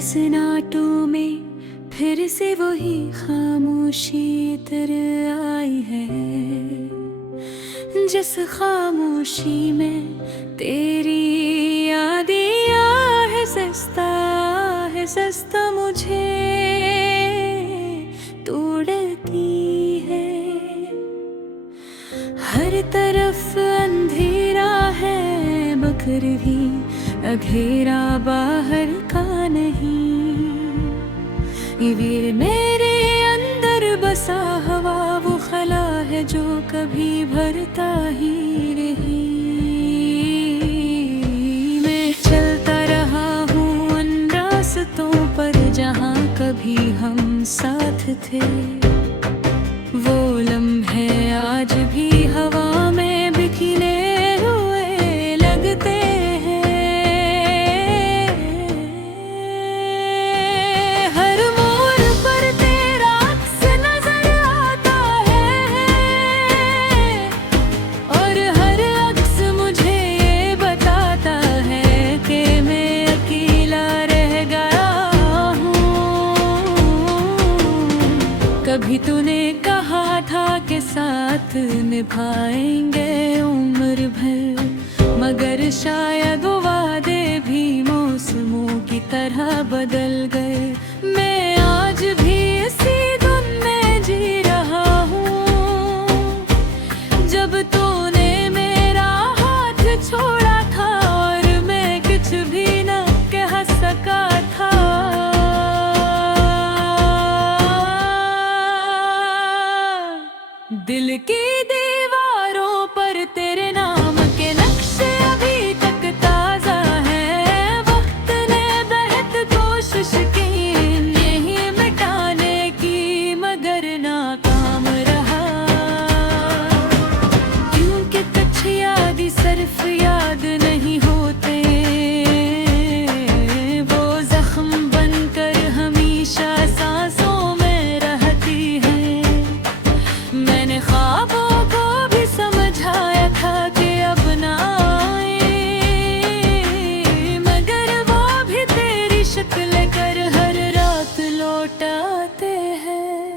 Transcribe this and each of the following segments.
इस नाटों में फिर से वही खामोशी तर आई है। जिस खामोशी में तेरी यादें है सस्ता मुझे तोड़ती है। हर तरफ अंधेरा है मगर भी अंधेरा बाहर का नहीं। ये मेरे अंदर बसा हवा वो खला है जो कभी भरता ही रही। मैं चलता रहा हूँ उन रास्तों पर जहाँ कभी हम साथ थे। वो लम्हे आज भी हवा में बिखरे हुए लगते हैं। हर मोड़ पर तेरा अक्स नजर आता है और हर अक्स मुझे ये बताता है कि मैं अकेला रह गया हूँ। कभी तूने कहा था कि साथ निभाएंगे उम्र भर, मगर शायद वो वादे भी मौसमों की तरह बदल गए। मैं आज भी इसी धुन में जी रहा हूँ जब तूने मेरा हाथ छोड़ा था और मैं कुछ भी न कह सका था। दिल की दीवारों पर तेरे नाम के नक्शे अभी तक ताजा है। वक्त ने बेहद कोशिश की यही मिटाने की मगर नाकाम रहा। क्योंकि कुछ याद सिर्फ याद नहीं होते, वो जख्म बनकर हमेशा सांसों में रहती है। मैंने ख्वाबों को भी समझाया था कि अब ना आए, मगर वो भी तेरी शक्ल कर हर रात लौट आते हैं।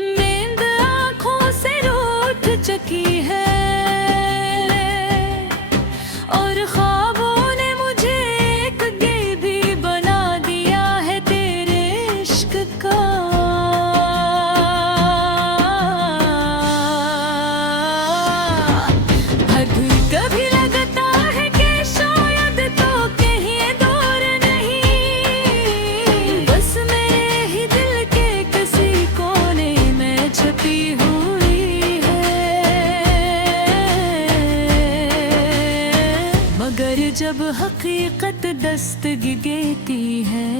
नींद आँखों से रूठ चुकी है और ख्वाबों ने मुझे एक कैदी बना दिया है तेरे इश्क का। कभी लगता है कि शायद तो कहीं दूर नहीं, बस मेरे ही दिल के किसी कोने में छुपी हुई है। मगर जब हकीकत दस्तक देती है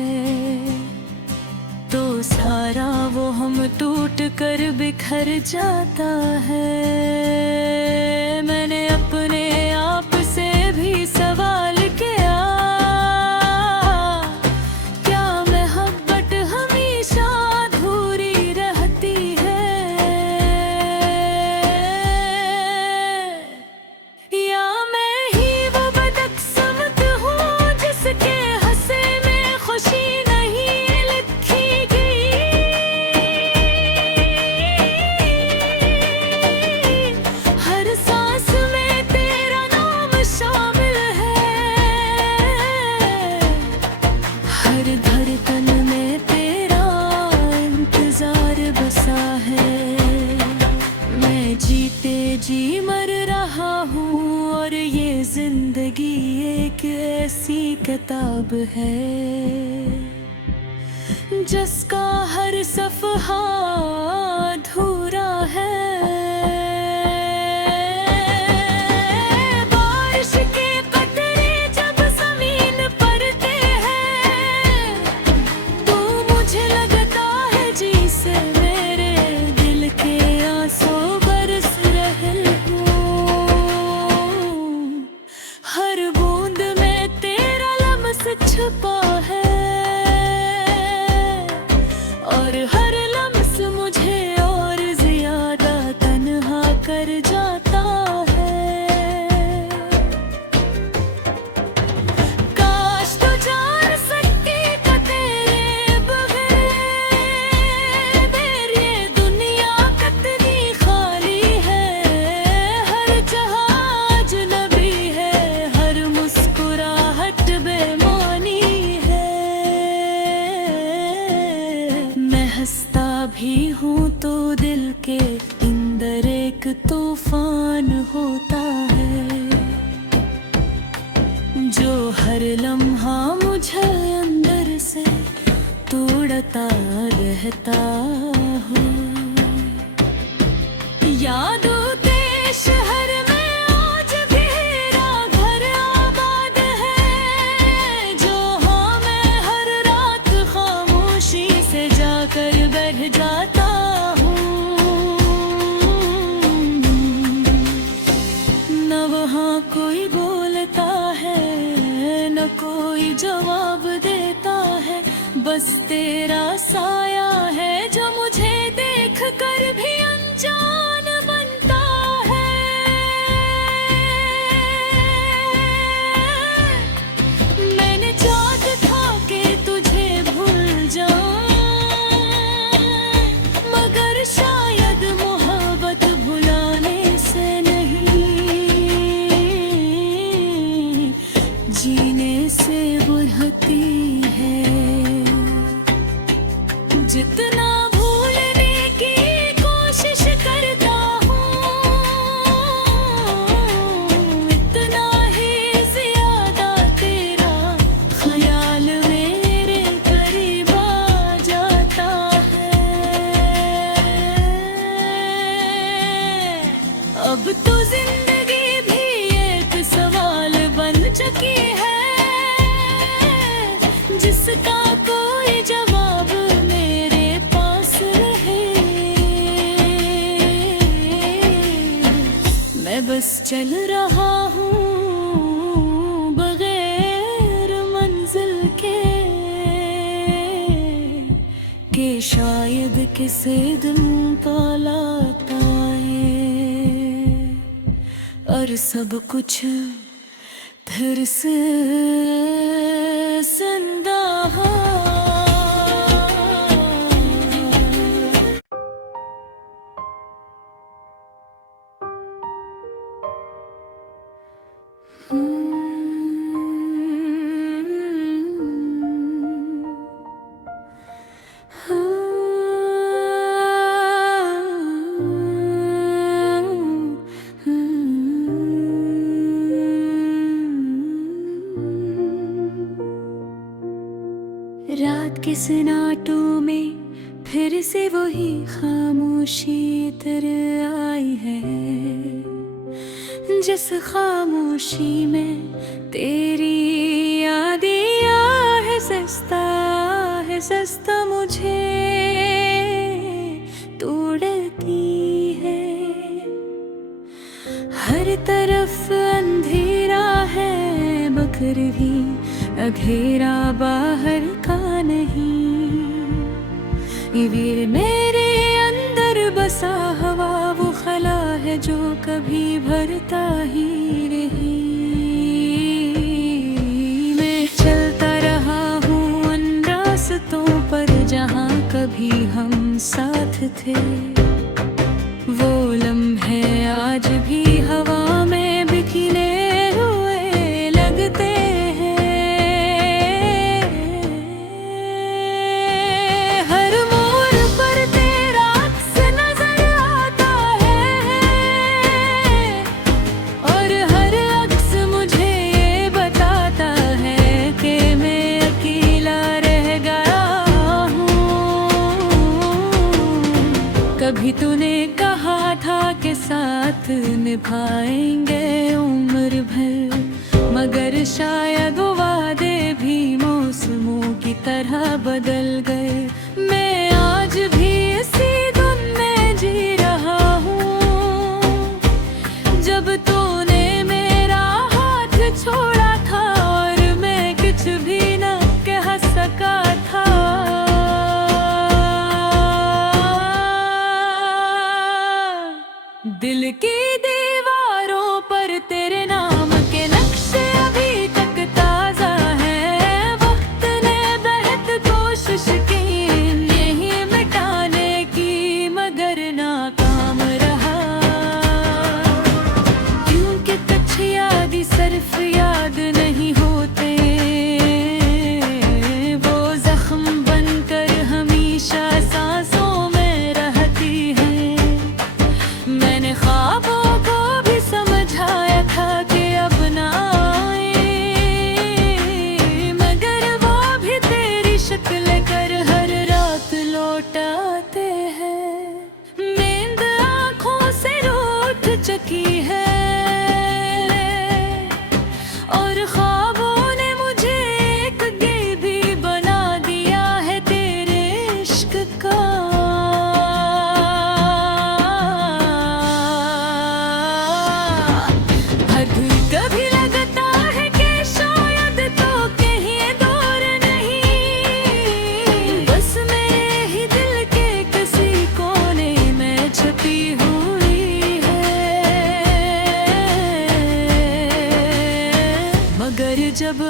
तो सारा वो हम टूट कर बिखर जाता है। मैंने अपने आप से भी सवाल किया, क्या मोहब्बत हमेशा अधूरी रहती है या मैं ही वो बदकिस्मत हूँ जिसके हंसे में खुशी नहीं लिखी गई। हर सांस में तेरा नाम शामिल है, हर धड़कन में तेरा इंतजार बसा है। मैं जीते जी मर रहा हूँ और ये जिंदगी एक ऐसी किताब है जिसका हर सफ़हा अधूरा है। बारिश के कतरे जब ज़मीन पड़ते हैं तो मुझे लगता है जैसे मेरे दिल के आंसू बरस रहे हों। हर बूंद में तेरा लम्स छुपा है और हर लम्स भी हूँ तो दिल के अंदर एक तूफान होता है, जो हर लम्हा मुझे अंदर से तोड़ता रहता हूँ। यादों के शहर में आज भी मेरा घर आबाद है, जो हाँ मैं हर रात खामोशी से जाकर बैठ जाता हूँ। न वहाँ कोई बोलता है, न कोई जवाब देता है, बस तेरा साया है जो मुझे देख कर भी अनजान बनता है। मैंने चाहत था कि तुझे भूल जाऊं, मगर शायद मोहब्बत भुलाने से नहीं, जीने से बुझती है। जितना भूलने की कोशिश करता हूँ, इतना ही ज्यादा तेरा ख्याल मेरे करीब आ जाता है। अब तो जिंदगी भी एक सवाल बन चुकी है, जिसका कोई जवाब मेरे पास रहे। मैं बस चल रहा हूँ बगैर मंजिल के शायद किसी दिन तौलात आए और सब कुछ फिर से जिंदा हो। रात के सन्नाटों में फिर से वही खामोशी इतर आई है, जिस खामोशी में तेरी यादें है सस्ता मुझे तोड़ती है। हर तरफ अंधेरा है मगर भी अंधेरा बाहर का नहीं। ये मेरे अंदर बसा हवा वो खला है जो कभी भरता ही रही। मैं चलता रहा हूँ उन रास्तों पर जहाँ कभी हम साथ थे। वो लम्हे आज भी हवा में बिखरे हुए लगते हैं। हर मोड़ पर तेरा अक्स नजर आता है और हर अक्स मुझे ये बताता है कि मैं अकेला रह गया हूँ। कभी तूने कहा था कि साथ निभाएंगे उम्र भर, मगर शायद वो वादे भी मौसमों की तरह बदल गए। मैं आज भी इसी धुन में जी रहा हूँ जब तूने मेरा हाथ छोड़ा था और मैं कुछ भी न कह सका था। दिल की दीवारों पर तेरे नाम के नक्शे अभी तक ताजा है। वक्त ने बेहद कोशिश की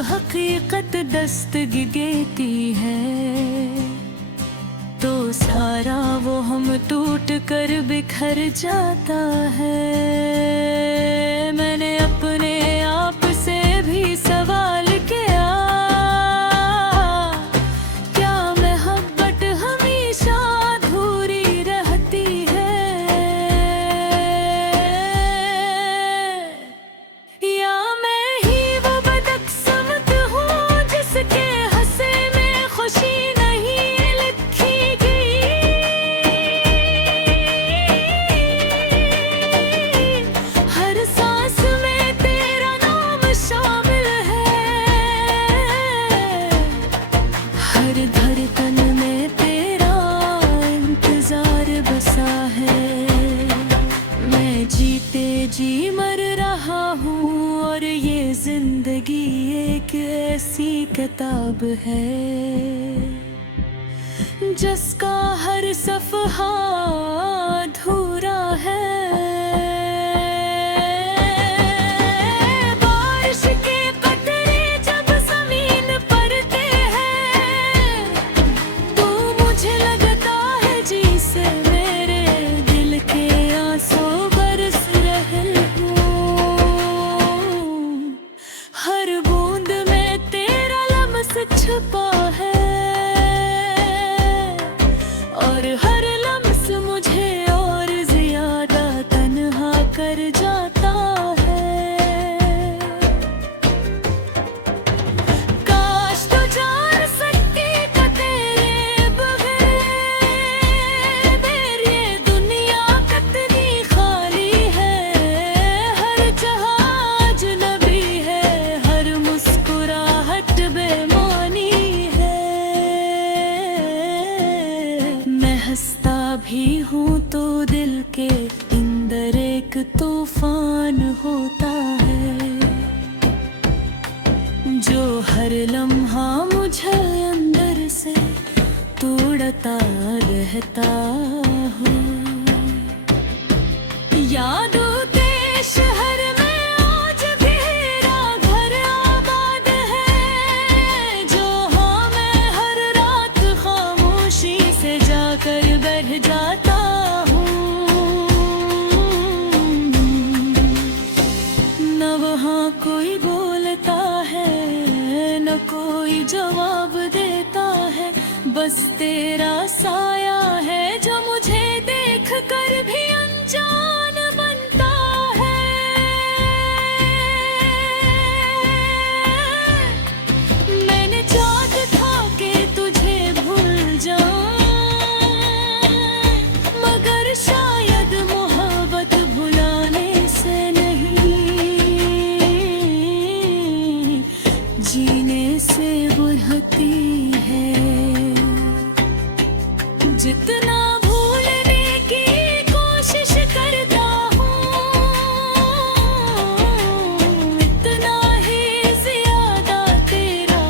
हकीकत दस्तगी देती है तो सारा वो हम टूट कर बिखर जाता है। मैंने अपने आप से भी सवाल किया, क्या मोहब्बत हमेशा अधूरी रहती है, या मैं ही वो बदकिस्मत हूँ जिसके हंसे में खुशी नहीं लिखी गई। हर सांस में तेरा नाम शामिल है, हर धड़कन में तेरा इंतजार बसा है। मैं जीते जी मर रहा हूँ और ये जिंदगी एक ऐसी किताब है जिसका हर सफ़हा अधूरा है। बारिश के कतरे जब ज़मीन पड़ते हैं तो मुझे लगता है जैसे मेरे दिल के आंसू बरस रहे हों। हर बूंद में तेरा लम्स छुपा है और हर लम्स मुझे और ज्यादा तन्हा कर जाता है। काश तो जान सकती तो तेरे बगैर ये दुनिया कितनी खाली है। हर जहाँ अजनबी है, हर मुस्कुराहट बेमानी है। मैं हंसता भी हूँ तो दिल के अंदर एक तूफान होता है जो हर लम्हा मुझे अंदर से तोड़ता रहता हूँ। यादों के शहर में आज भी मेरा घर आबाद है, जो हाँ मैं हर रात खामोशी से जाकर बैठ जाता हूँ। न वहाँ कोई बोलता है न कोई जवाब देता है, बस तेरा साया है जो मुझे देख कर भी अनजान बनता है। मैंने चाहत था कि तुझे भूल जाऊं, मगर शायद मोहब्बत भुलाने से नहीं जीने से बुझती है। जितना भूलने की कोशिश करता हूँ इतना ही ज्यादा तेरा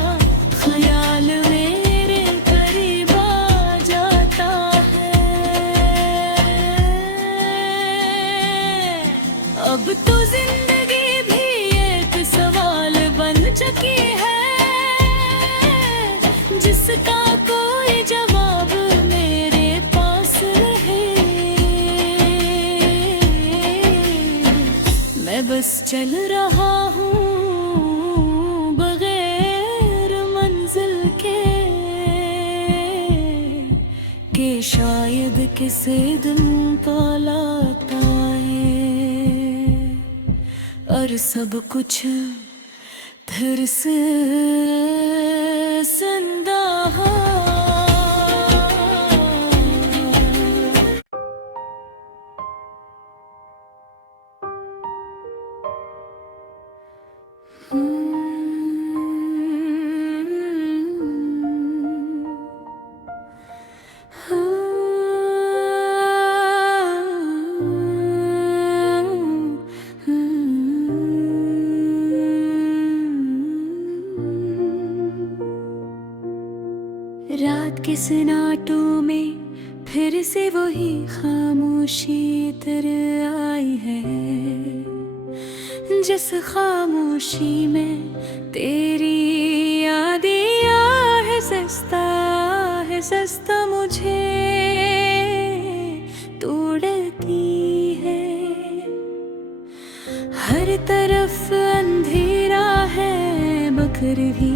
ख्याल मेरे करीब आ जाता है। अब तो जिंदगी भी एक सवाल बन चुकी है जिसका कोई जवाब मेरे पास रहे। मैं बस चल रहा हूँ बगैर मंजिल के शायद किसी दिन पालाता है और सब कुछ फिर से जिंदा हो। रात के सन्नाटों में फिर से वही खामोशी इतर आई है। जिस खामोशी में तेरी यादिया है सस्ता मुझे तोड़ती है। हर तरफ अंधेरा है मगर भी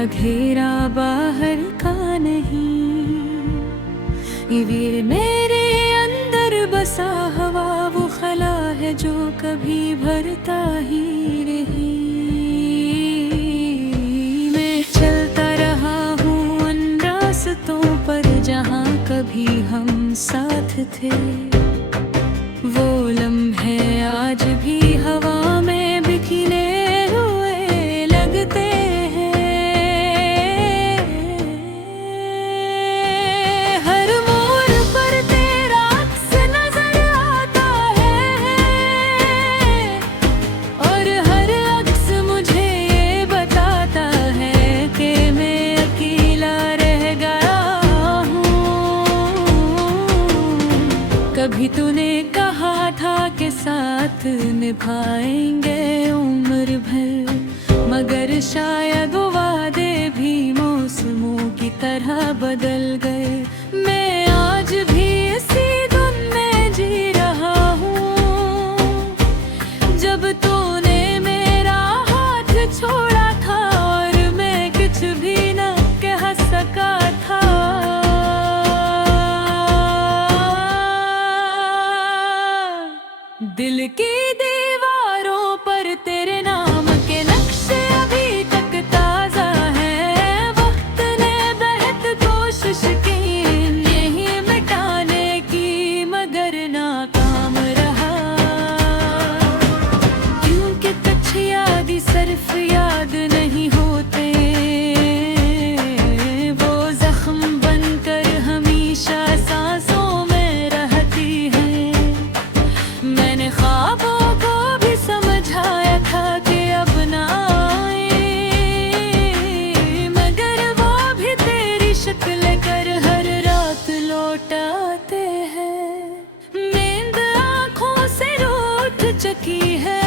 अंधेरा बाहर का नहीं। ये मेरे अंदर बसा हवा वो खला है जो कभी भरता ही रही। मैं चलता रहा हूँ उन रास्तों पर जहाँ कभी हम साथ थे। वो लम्हे आज भी हवा में बिखरे हुए लगते हैं। हर मोड़ पर तेरा अक्स नजर आता है और हर अक्स मुझे ये बताता है कि मैं अकेला रह गया हूँ। कभी तूने कहा था कि साथ निभाएंगे उम्र भर, मगर शायद वो वादे भी मौसमों की तरह बदल गए। मैं आज भी इसी धुन में जी रहा हूँ जब तूने मेरा हाथ छोड़ा था और मैं कुछ भी न कह सका था। दिल की दीवारों पर तेरे नाम के नक्शे अभी तक ताजा है। वक्त ने बेहद कोशिश की यही मिटाने की मगर नाकाम रहा। क्योंकि कुछ याद सिर्फ याद नहीं होते, वो जख्म बनकर हमेशा सांसों में रहती है। मैंने ख्वाबों को भी समझाया था कि अब ना आए, मगर वो भी तेरी शक्ल कर हर रात लौट आते हैं। नींद आँखों से रूठ चुकी है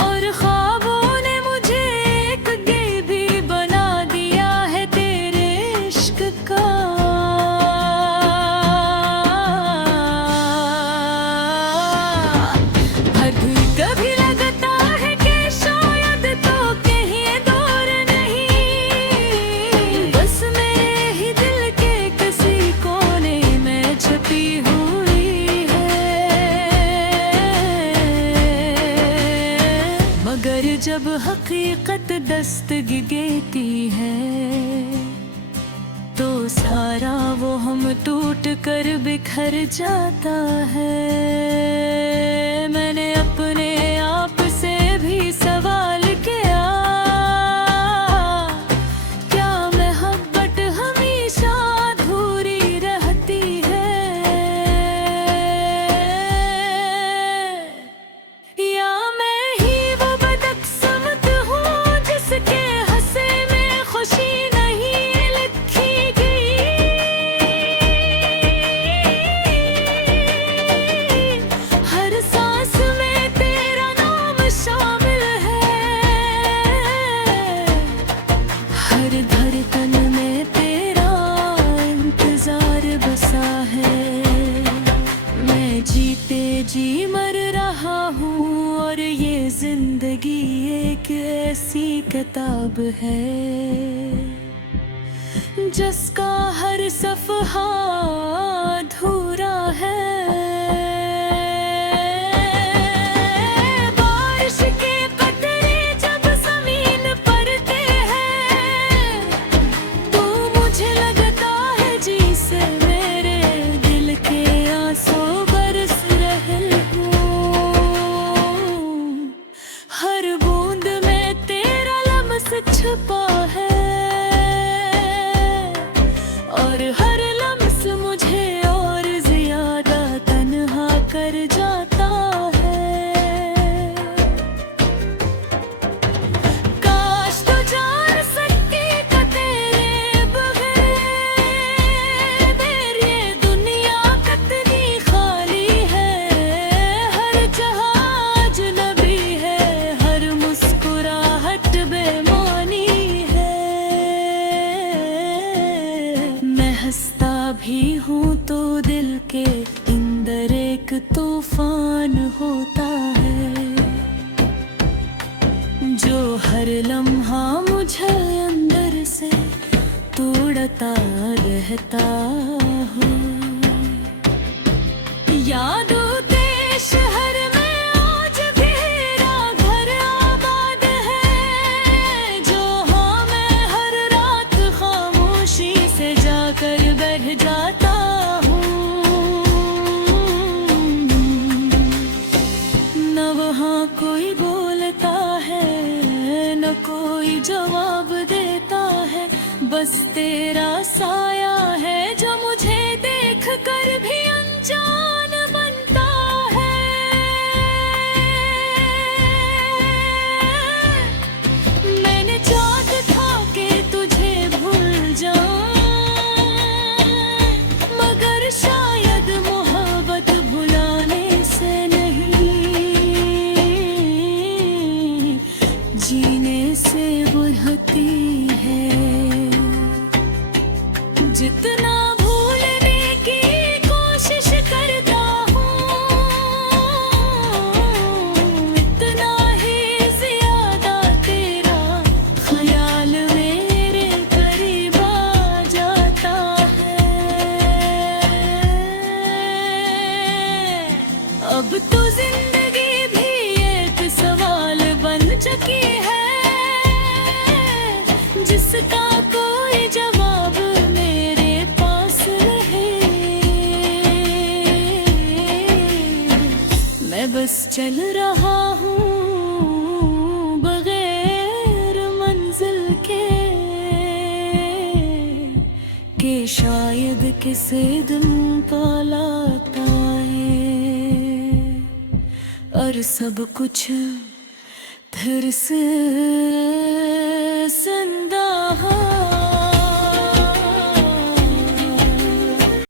और ख्वाबों ने मुझे एक कैदी बना दिया है तेरे इश्क का। कभी लगता है कि शायद तो कहीं दूर नहीं, बस मेरे ही दिल के किसी कोने में छुपी हुई है। मगर जब हकीकत दस्तक देती है तो सारा वो हम टूट कर बिखर जाता है। मैंने अपने आप से भी सवाल किया, क्या मोहब्बत हमेशा अधूरी रहती है या मैं ही वो बदकिस्मत हूँ जिसके हंसे में खुशी नहीं लिखी गई। हर सांस में तेरा नाम शामिल है, हर धड़कन में तेरा इंतजार बसा है। मैं जीते जी मर रहा हूँ और ये जिंदगी एक ऐसी किताब है जिसका हर सफ़हा अधूरा है। बारिश के कतरे जब ज़मीन पड़ते हैं तो मुझे लगता है जैसे मेरे दिल के आंसू बरस रहे हों। हर बूंद में तेरा लम्स छुपा है और हर लम्स भी हूँ तो दिल के अंदर एक तूफान होता है, जो हर लम्हा मुझे अंदर से तोड़ता रहता हूँ। यादों के शहर में आज भी मेरा घर आबाद है, जो हाँ मैं हर रात खामोशी से जाकर बैठ जाता हूँ। न वहाँ कोई बोलता है, न कोई जवाब देता है, बस तेरा साया है जो मुझे देख कर भी अनजान बनता है। मैंने चाहत था कि तुझे भूल जाऊं, मगर शायद मोहब्बत भुलाने से नहीं, जीने से बुझती है। जितना भूलने की कोशिश करता हूँ, इतना ही ज्यादा तेरा ख्याल मेरे करीब आ जाता है। अब तो जिंदगी भी एक सवाल बन चुकी है, जिसका कोई जवाब मेरे पास नहीं। मैं बस चल रहा हूँ बगैर मंजिल के शायद किसी दिन पालाता है, और सब कुछ फिर से जिंदा